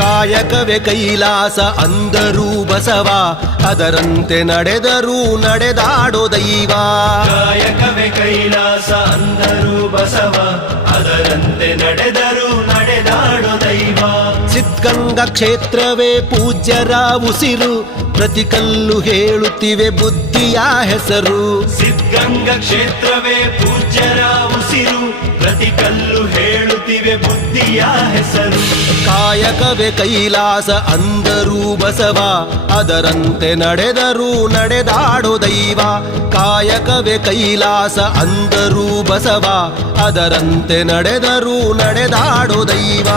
ಕಾಯಕವೇ ಕೈಲಾಸ ಅಂದರೂ ಬಸವ, ಅದರಂತೆ ನಡೆದರೂ ನಡೆದಾಡೋ ದೈವ. ಕಾಯಕವೇ ಕೈಲಾಸ ಅಂದರೂ ಬಸವ, ಅದರಂತೆ ನಡೆದರೂ ನಡೆದಾಡೋ ದೈವ. ಸಿದ್ಧಗಂಗಾ ಕ್ಷೇತ್ರವೇ ಪೂಜ್ಯರ ಉಸಿರು, ಪ್ರತಿ ಕಲ್ಲು ಹೇಳುತ್ತಿವೆ ಬುದ್ಧಿಯ ಹೆಸರು. ಸಿದ್ಧಗಂಗಾ ಕ್ಷೇತ್ರವೇ ಪೂಜ್ಯರ ಉಸಿರು, ಪ್ರತಿ ಕಲ್ಲು ಹೇಳುತ್ತಿವೆ ಬುದ್ಧಿಯ ಹೆಸರು. ಕಾಯಕವೇ ಕೈಲಾಸ ಅಂದರೂ ಬಸವ, ಅದರಂತೆ ನಡೆದರೂ ನಡೆದಾಡೋ ದೈವ. ಕಾಯಕವೇ ಕೈಲಾಸ ಅಂದರೂ ಬಸವ, ಅದರಂತೆ ನಡೆದರೂ ನಡೆದಾಡೋ ದೈವ.